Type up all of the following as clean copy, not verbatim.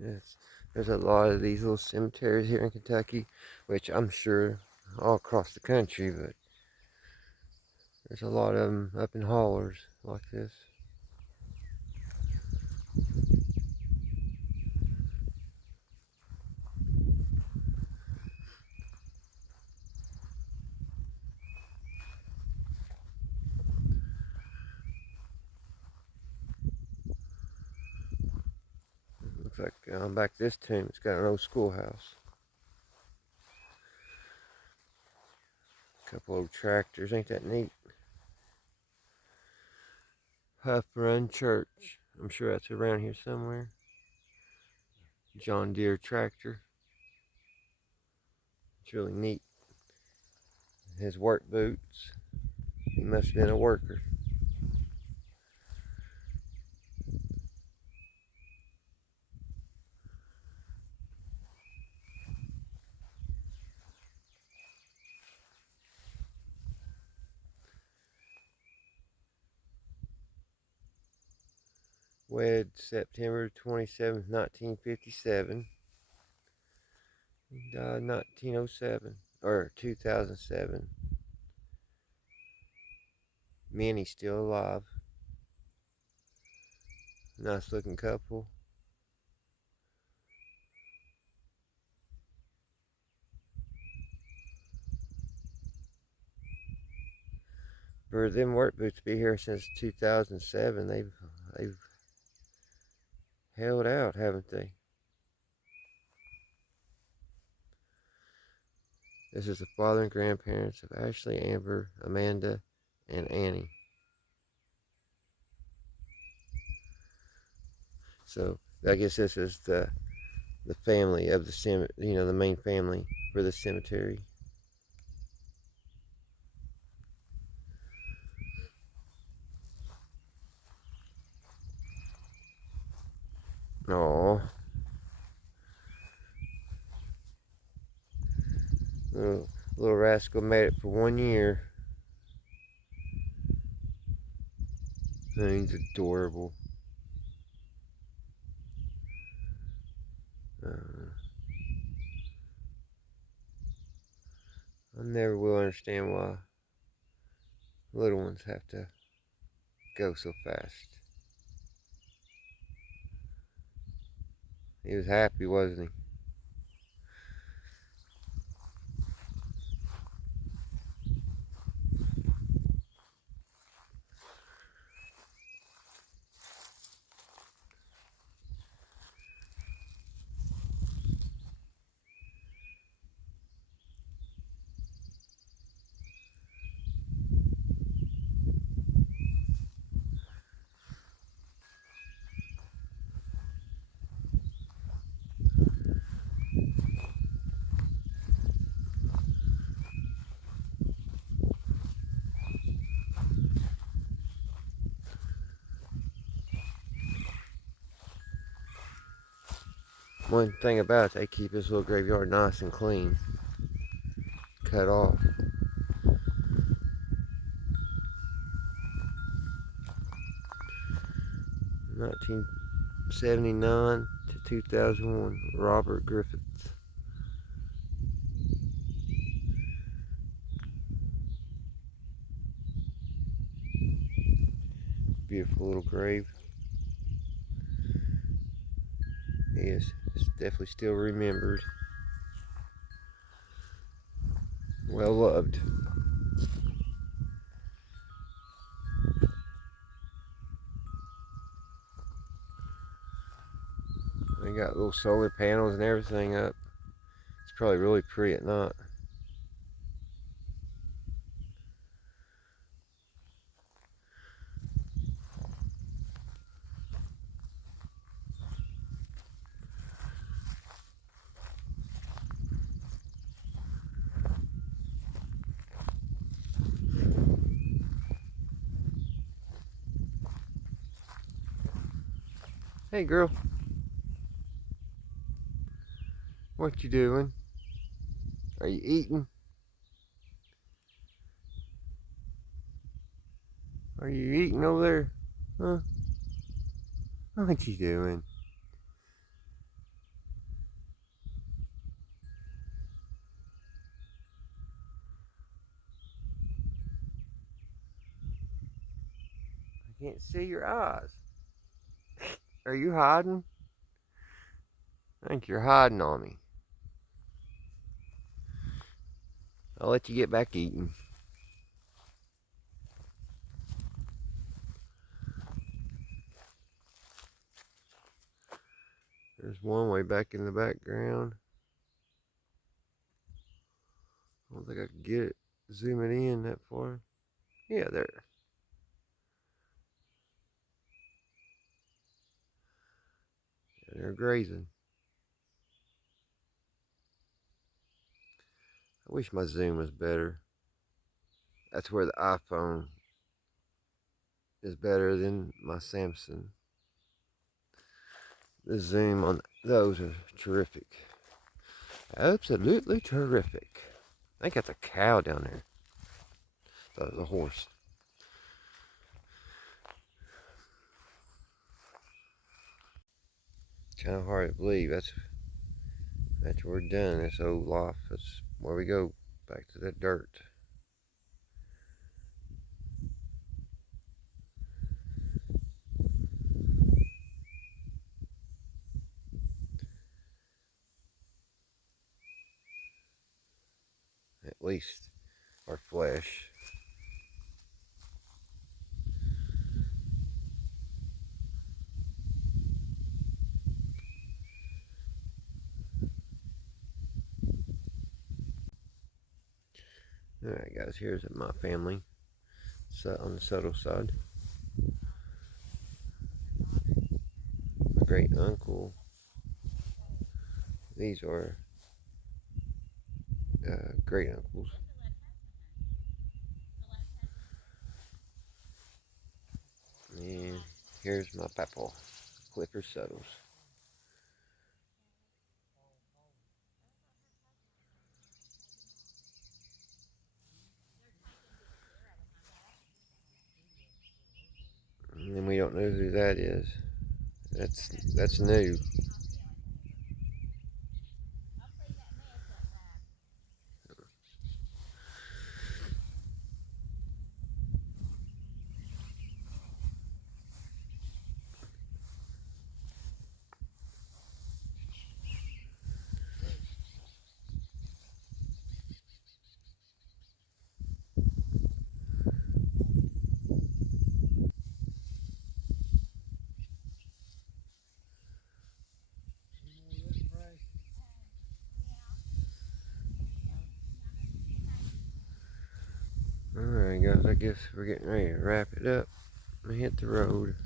Yes, there's a lot of these little cemeteries here in Kentucky, which I'm sure all across the country, but there's a lot of them up in hollers like this. Looks like back this tomb, it's got an old schoolhouse. A couple old tractors, ain't that neat? Huff Run Church. I'm sure that's around here somewhere. John Deere tractor. It's really neat. His work boots. He must have been a worker. Wed September 27th, 1957. He died 1907 or 2007. Minnie's still alive. Nice looking couple. For them work boots to be here since 2007, they've held out, haven't they? This is the father and grandparents of Ashley, Amber, Amanda, and Annie. So I guess this is the family of the the main family for the cemetery. Oh, little rascal made it for 1 year. He's adorable. Uh, I never will understand why little ones have to go so fast. He was happy, wasn't he? One thing about it, they keep this little graveyard nice and clean, cut off. 1979 to 2001, Robert Griffiths. Beautiful little grave. He is definitely still remembered. Well loved. They got little solar panels and everything up. It's probably really pretty at night. Hey girl, what you doing? Are you eating? Are you eating over there? Huh? What you doing? can't see your eyes. Are you hiding? I think you're hiding on me. I'll let you get back eating. There's one way back in the background. I don't think I can get it. Zoom it in that far. Yeah, there. And they're grazing. I wish my zoom was better. That's where the iPhone is better than my Samsung. The zoom on those are terrific. Absolutely terrific. I think that's a cow down there. That was a horse. Kind of hard to believe. That's where we're done. This old loft. That's where we go. Back to that dirt. At least our flesh. Alright guys, here's my family. On the subtle side. My great uncle. These are great uncles. And here's my papa, Clifford Suttles. And we don't know who that is. That's new. Alright guys, I guess we're getting ready to wrap it up and hit the road.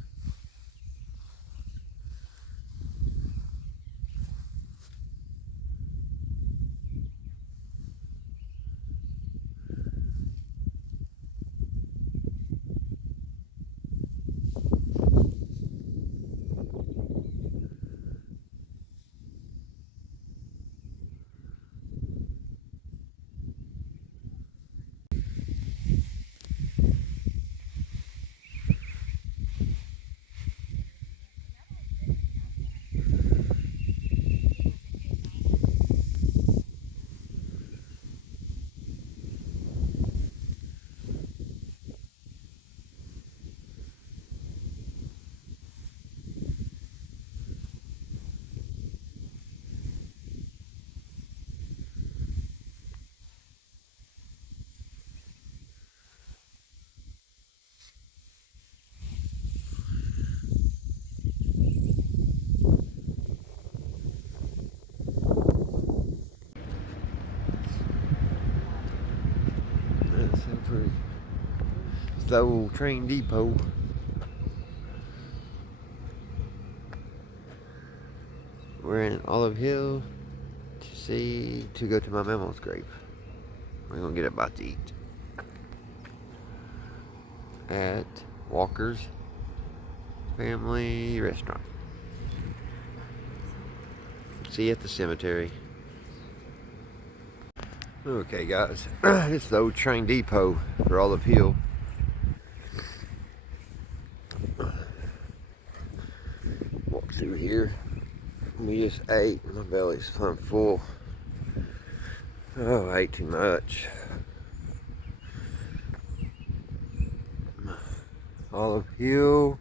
That's so pretty. It's the old train depot. We're in Olive Hill to go to my mama's grave. We're gonna get a bite to eat at Walker's Family Restaurant. See you at the cemetery. Okay guys, this is the old train depot for Olive Hill. Walk through here. We just ate. My belly's plumb full. Oh, I ate too much. Olive Hill.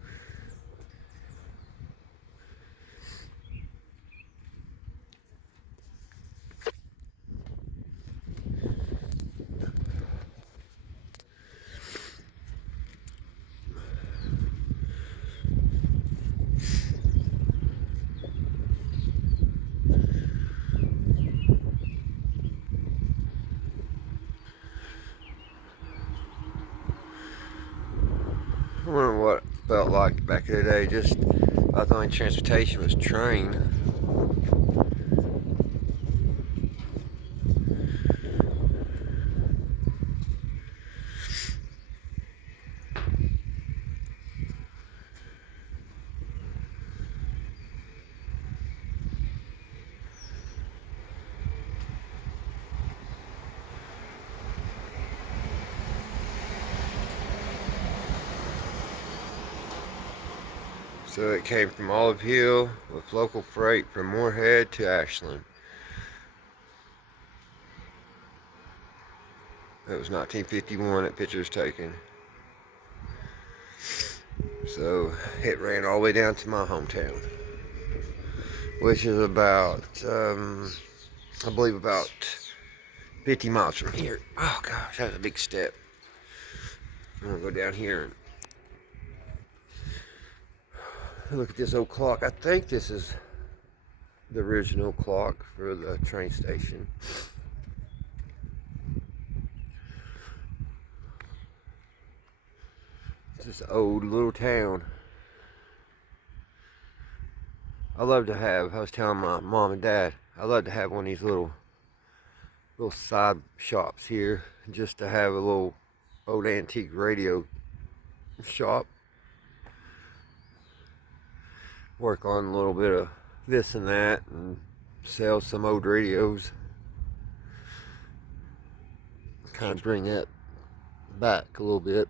I wonder what it felt like back in the day. Just I thought the only transportation was train. So it came from Olive Hill with local freight from Moorhead to Ashland. It was 1951 that picture was taken. So it ran all the way down to my hometown, which is about, I believe about 50 miles from here. Oh gosh, that was a big step. I'm gonna go down here and look at this old clock. I think this is the original clock for the train station. It's this old little town. I love to have, I was telling my mom and dad, I love to have one of these little side shops here, just to have a little old antique radio shop. Work on a little bit of this and that and sell some old radios. Kind of bring that back a little bit.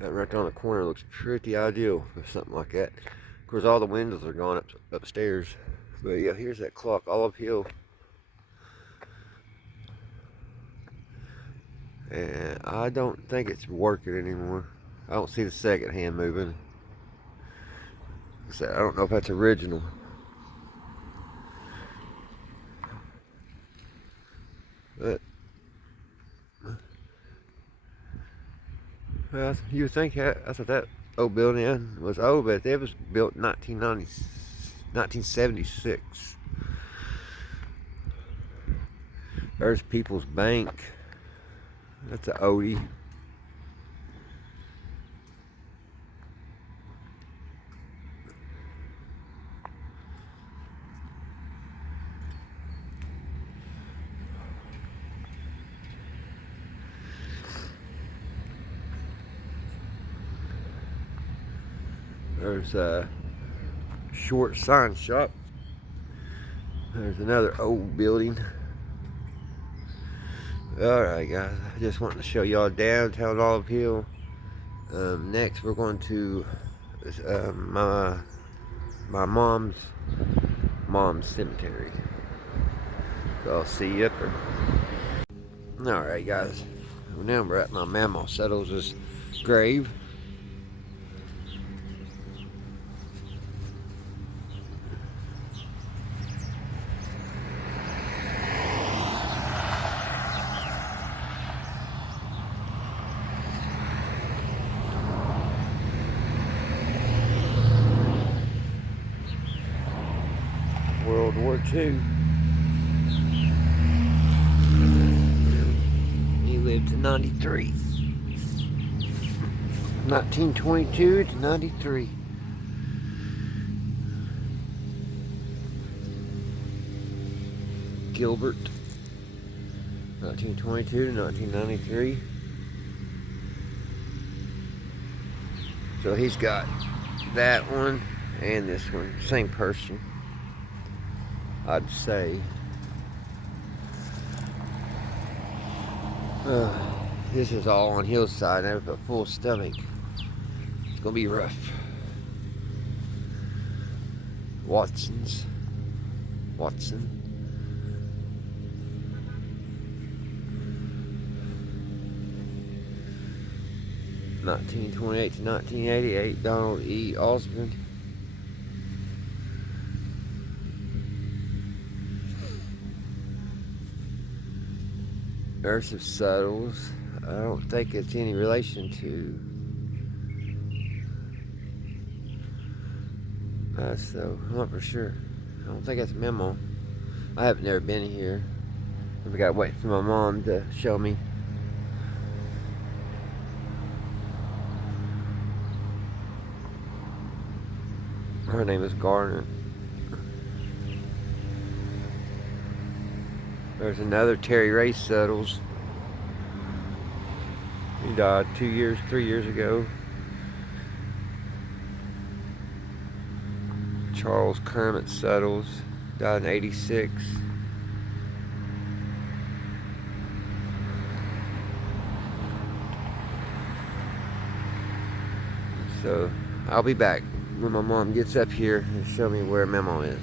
That right there on the corner looks pretty ideal for something like that. Of course, all the windows are gone upstairs. But yeah, here's that clock, Olive Hill. And I don't think it's working anymore. I don't see the second hand moving. I don't know if that's original. But well, you would think I thought that old building was old, but it was built in 1976. There's People's Bank. That's an oldie. There's a short sign shop. There's another old building. Alright guys, I just wanted to show y'all downtown Olive Hill. Next we're going to my mom's cemetery. So I'll see you up there. Alright guys, now we're at my Mama Settles' grave. World War II. He lived to 93. 1922 to 93. Gilbert. 1922 to 1993. So he's got that one and this one. Same person, I'd say. This is all on hillside. I have a full stomach. It's gonna be rough. Watson. 1928 to 1988, Donald E. Osmond. Earth of Settles. I don't think it's any relation to us, though. I'm not for sure. I don't think that's a memo. I haven't never been here. We got to wait for my mom to show me. Her name is Garner. There's another Terry Ray Settles. He died 3 years ago. Charles Kermit Settles died in '86. So I'll be back when my mom gets up here and show me where Memo is.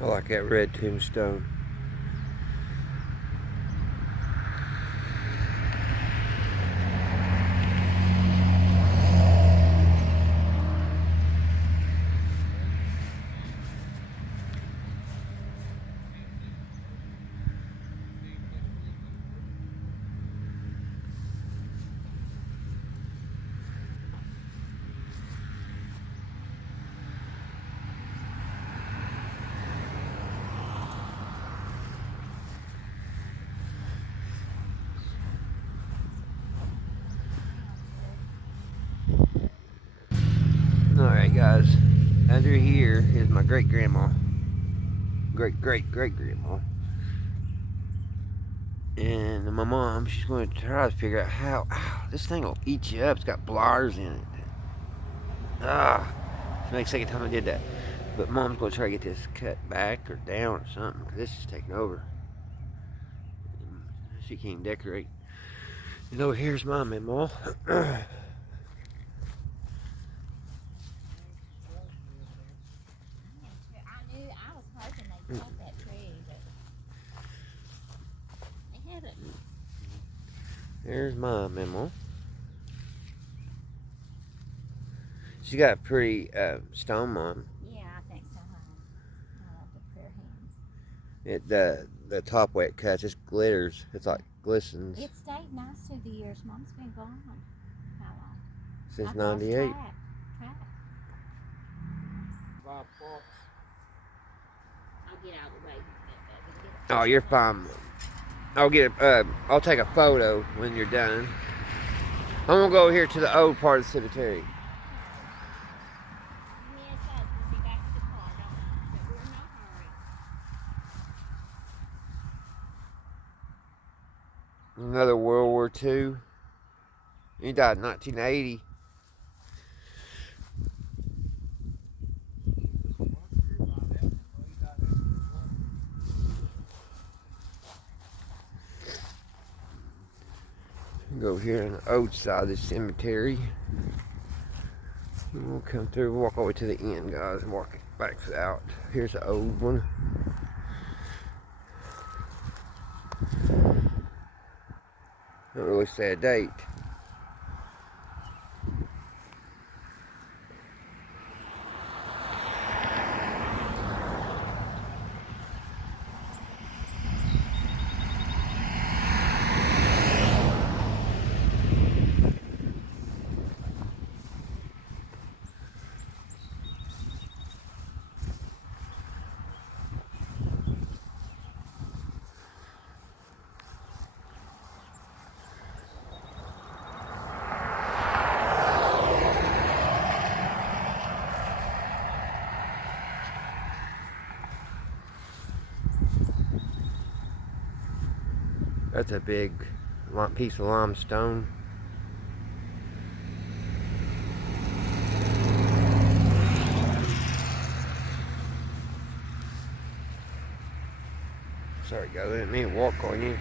I like that red tombstone. Alright guys, under here is my great grandma. Great grandma. And my mom, she's going to try to figure out how, this thing will eat you up. It's got blars in it. It's the second time I did that. But mom's going to try to get this cut back or down or something, because this is taking over. She can't decorate. And over here's my memo. There's my memo. She got a pretty stone on. Yeah, I think so, huh? I love the prayer hands. The top way it cuts, just glitters. It's like glistens. It stayed nice through the years. Mom's been gone. How long? Since '98. Track. $5. I'll get out of the way. Oh, you're fine. I'll take a photo when you're done. I'm gonna go here to the old part of the cemetery. We'll be back to the car, but we're in no hurry. Another World War II. He died in 1980. Go here on the old side of the cemetery. And we'll come through, we'll walk all the way to the end, guys, and walk it back out. Here's the old one. Don't really say a date. That's a big piece of limestone. Sorry guys, I didn't mean to walk on you.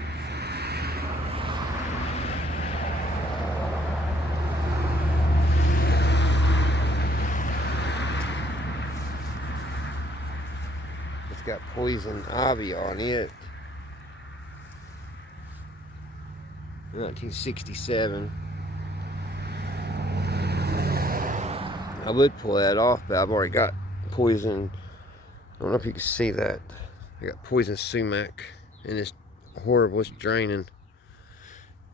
It's got poison ivy on it. 1967. I would pull that off, but I've already got poison. I don't know if you can see that. I got poison sumac, and it's horrible. It's draining.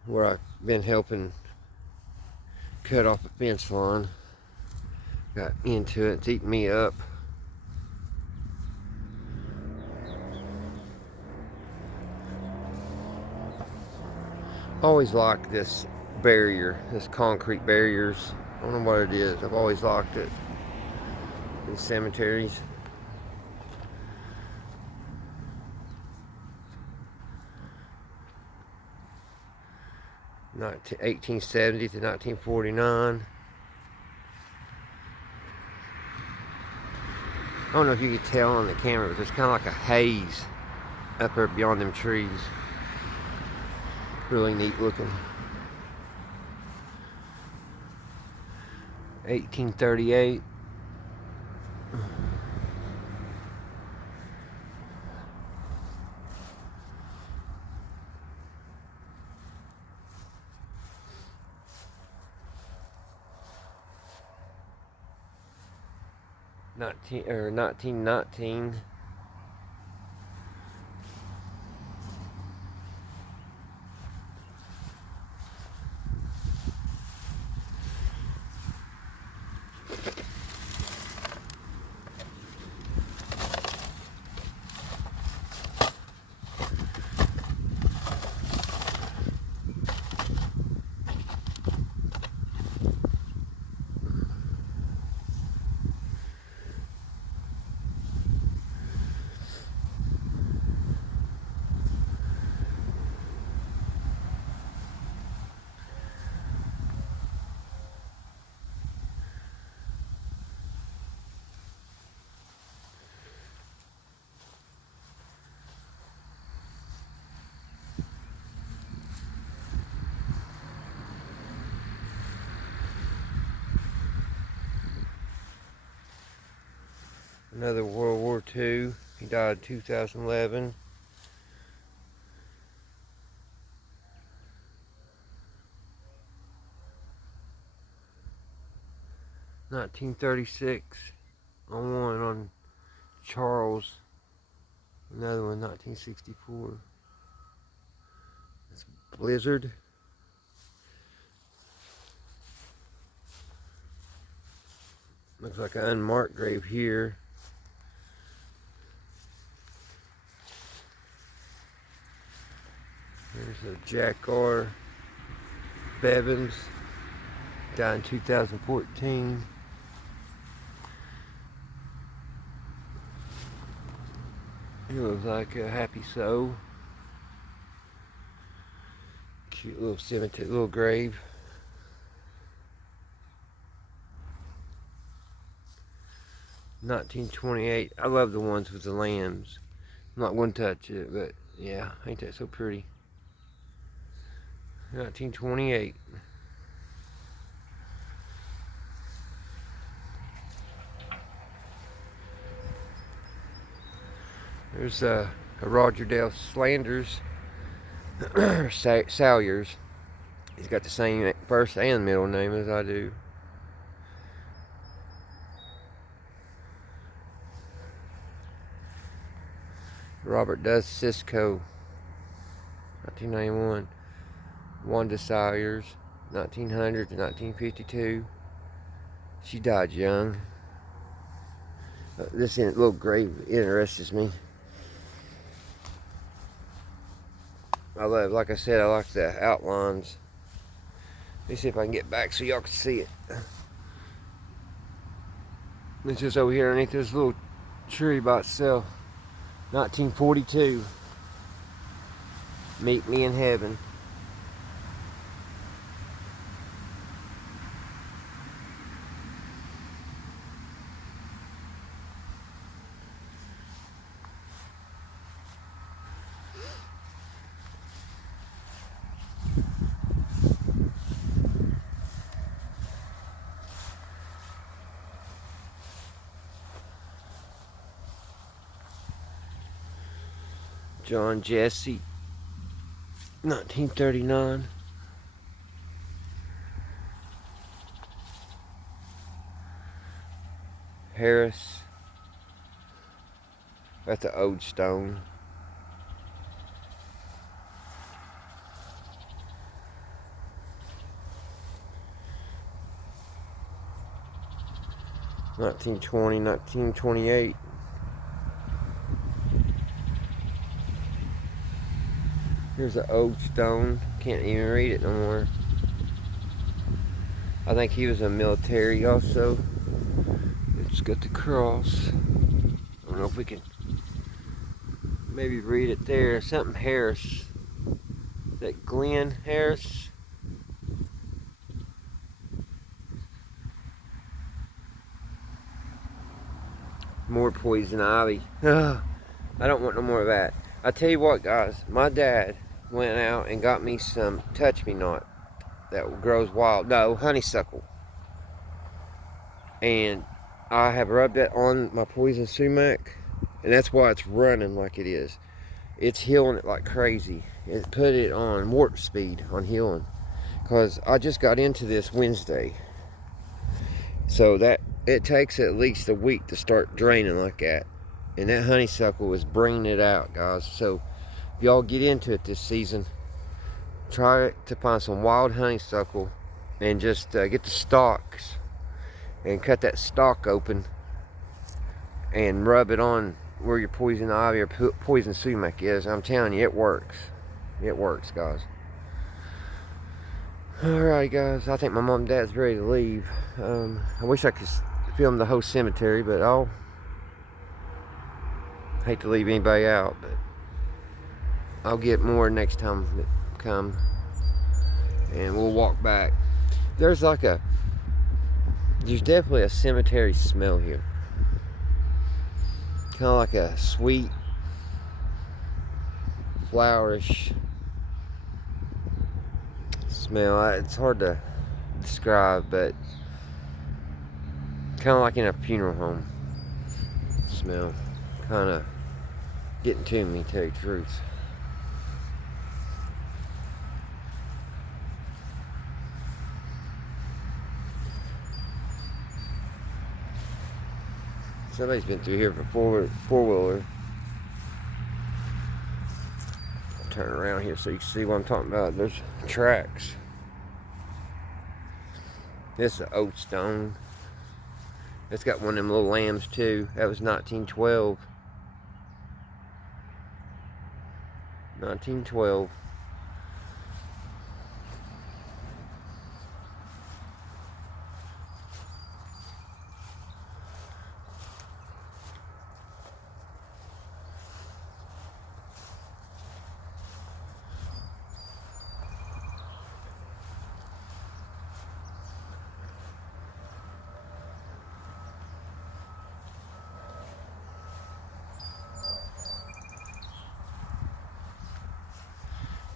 Where I've been helping cut off a fence line. Got into it. It's eating me up. Always liked this barrier, this concrete barriers. I don't know what it is. I've always liked it in cemeteries. 1870 to 1949. I don't know if you could tell on the camera, but there's kind of like a haze up there beyond them trees. Really neat looking. 1838. Or 1919. Another World War II. He died in 2011. (1936) on one on Charles. Another one, 1964. It's Blizzard. Looks like an unmarked grave here. There's a Jack R. Bevins. Died in 2014. He looks like a happy soul. Cute little cemetery, little grave. (1928). I love the ones with the lambs. I'm not going to touch it, but yeah, ain't that so pretty? 1928. There's a Roger Dale Slanders, Salyers. He's got the same first and middle name as I do. Robert Does Cisco, 1991. Wanda Salyers, 1900 to 1952. She died young. This little grave interests me. Like I said, I like the outlines. Let me see if I can get back so y'all can see it. It's just over here underneath this little tree by itself. 1942. Meet Me in Heaven. John Jesse, 1939. Harris, that's the old stone. (1920, 1928). Here's the old stone. Can't even read it no more. I think he was a military also. It's got the cross. I don't know if we can maybe read it there. Something Harris. Is that Glenn Harris? More poison ivy. I don't want no more of that. I tell you what, guys, my dad went out and got me some touch-me-not that grows wild. No, honeysuckle. And I have rubbed that on my poison sumac, and that's why it's running like it is. It's healing it like crazy. It put it on warp speed on healing. Because I just got into this Wednesday. So that it takes at least a week to start draining like that. And that honeysuckle is bringing it out, guys. So if y'all get into it this season, try to find some wild honeysuckle and just get the stalks and cut that stalk open and rub it on where your poison ivy or poison sumac is. I'm telling you, it works. It works, guys. Alright, guys, I think my mom and dad's ready to leave. I wish I could film the whole cemetery, but I'll hate to leave anybody out, but I'll get more next time that come, and we'll walk back. There's definitely a cemetery smell here. Kind of like a sweet, flowerish smell. It's hard to describe, but kind of like in a funeral home smell. Kind of getting to me, to tell you the truth. Somebody's been through here for four-wheeler. I'll turn around here so you can see what I'm talking about. There's tracks. This is an old stone. It's got one of them little lambs too. That was 1912. 1912.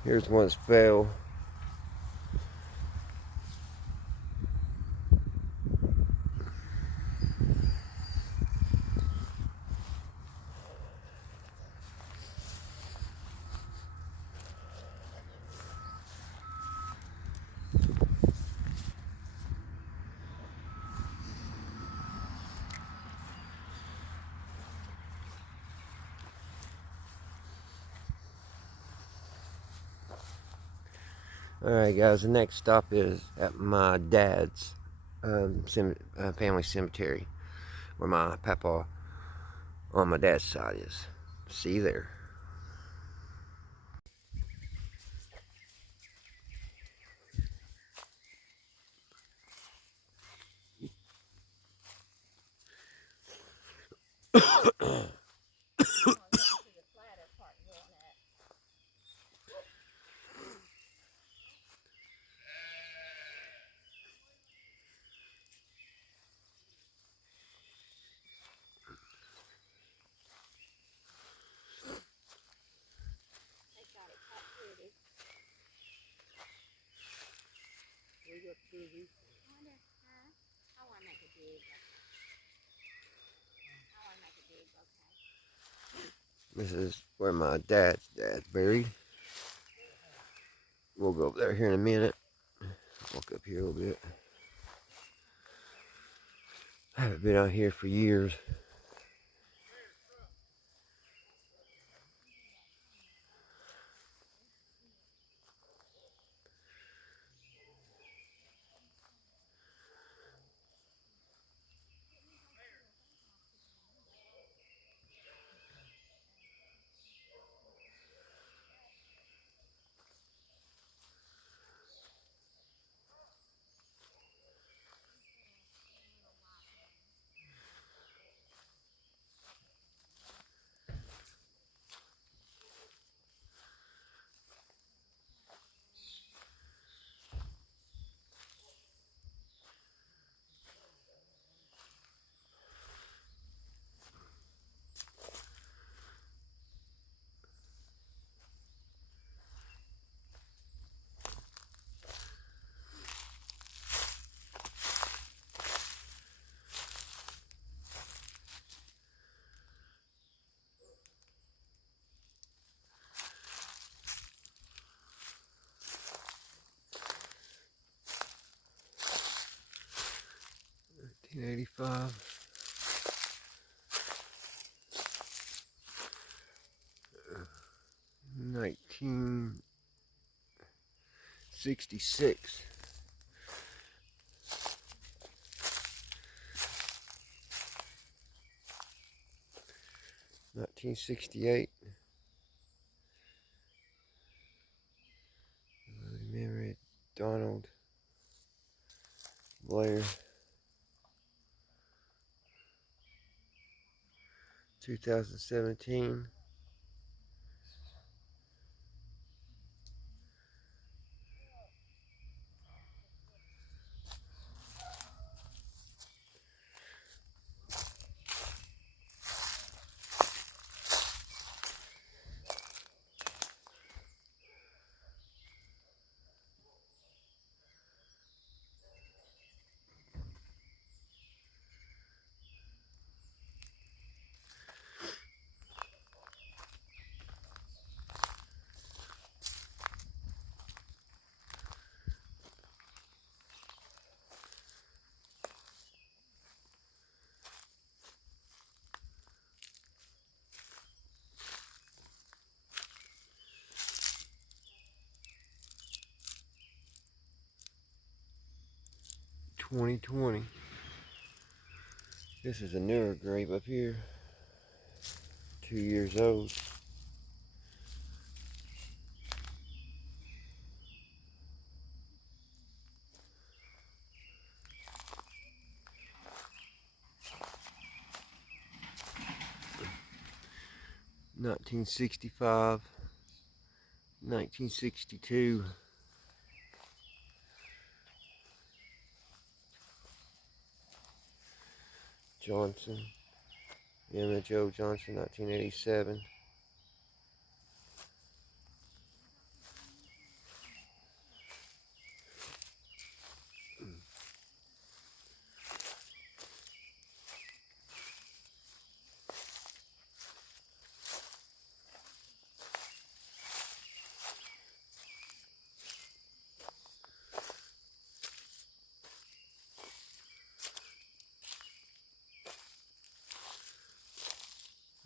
Here's one that's fell. Alright, guys, the next stop is at my dad's family cemetery, where my papa on my dad's side is. See you there. This is where my dad's buried. We'll go over there here in a minute. Walk up here a little bit. I haven't been out here for years. $1985. 1966. 1968. Memory Donald Blair. 2017. 2020. This is a newer grave up here. 2 years old. $1965. 1962. Johnson. Emma Joe Johnson, 1987.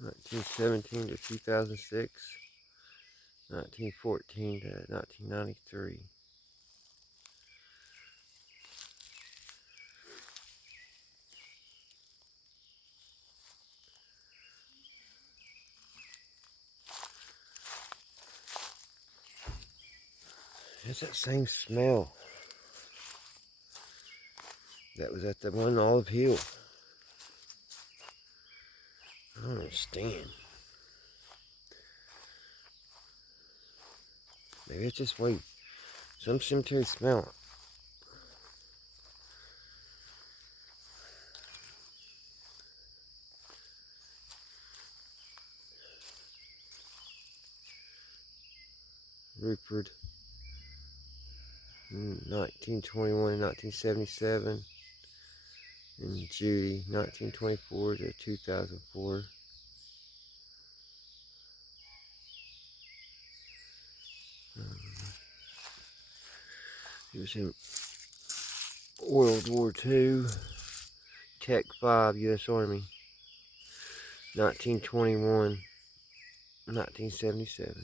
1917 to 2006. 1914 to 1993. It's that same smell that was at the one Olive Hill. I don't understand. Maybe it's just way some cemeteries smell. Rupert, 1921 and 1977. And Judy, 1924 to 2004. He was in World War II, Tech 5, U.S. Army, 1921, 1977.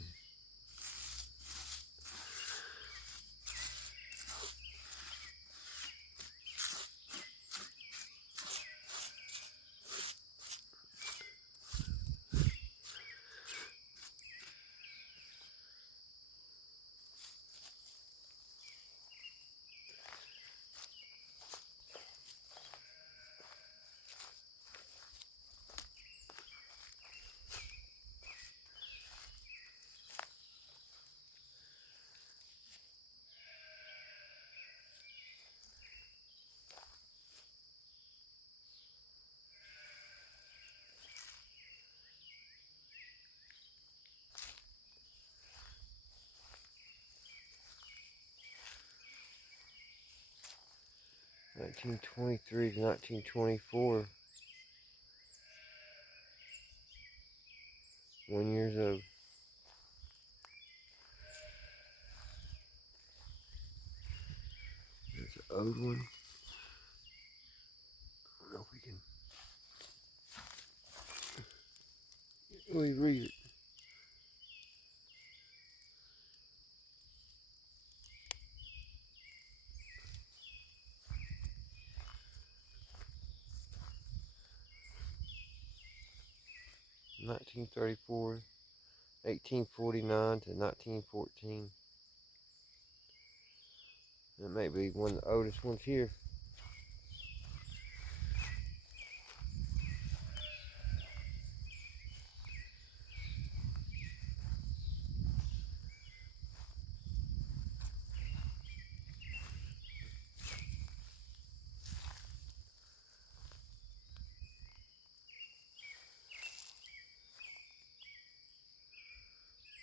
(1923 to 1924). 1 years old. There's an old one. I don't know if we can really read it. (1934, 1849 to 1914). That may be one of the oldest ones here.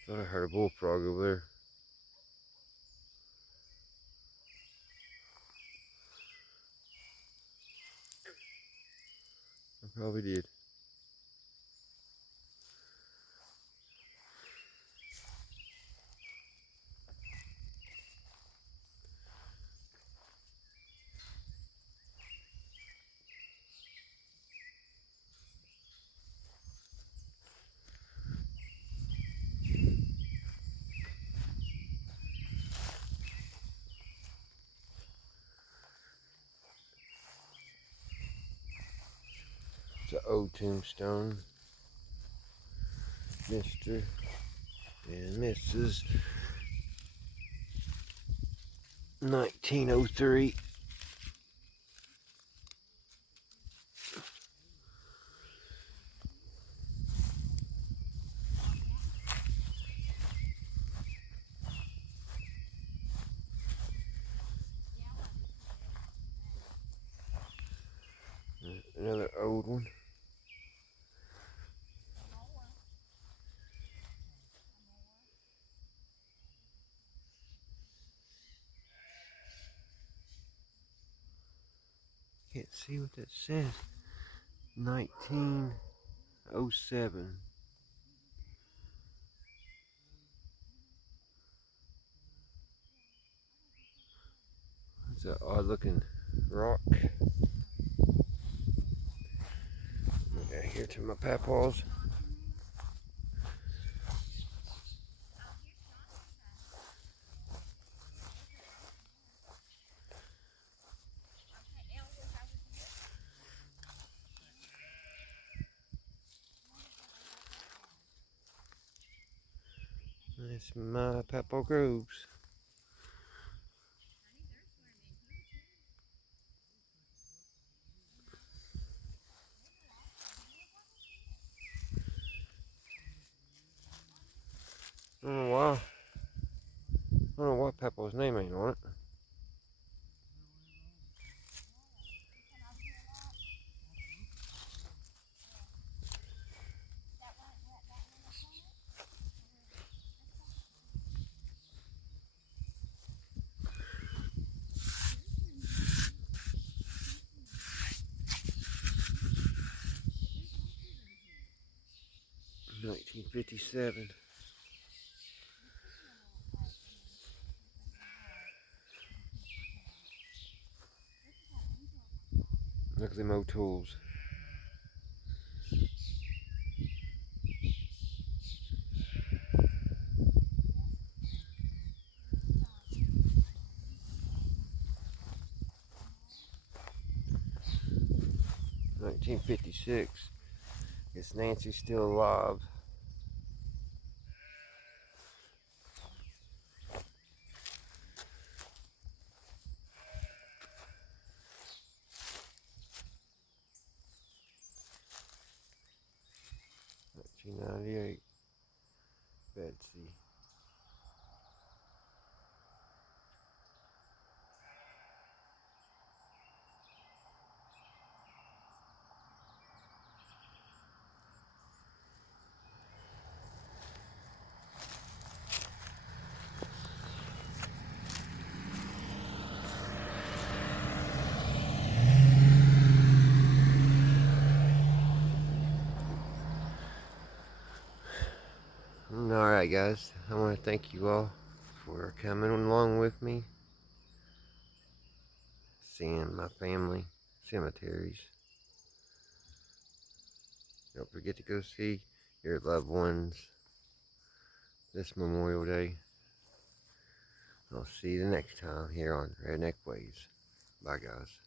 Thought I heard a bullfrog over there. I probably did. It's an old tombstone. Mr. and Mrs. 1903. Another old one. Can't see what that says. 1907. It's an odd looking rock. Okay, here to my papaws. That's my Papa Groves. don't know what Papa's name ain't on it. That one, that one is on it? 1957. Look at them old tools. $1956. Guess Nancy's still alive. $1998. Betsy. Alright guys, I want to thank you all for coming along with me, seeing my family cemeteries. Don't forget to go see your loved ones this Memorial Day. I'll see you the next time here on Redneck Ways. Bye guys.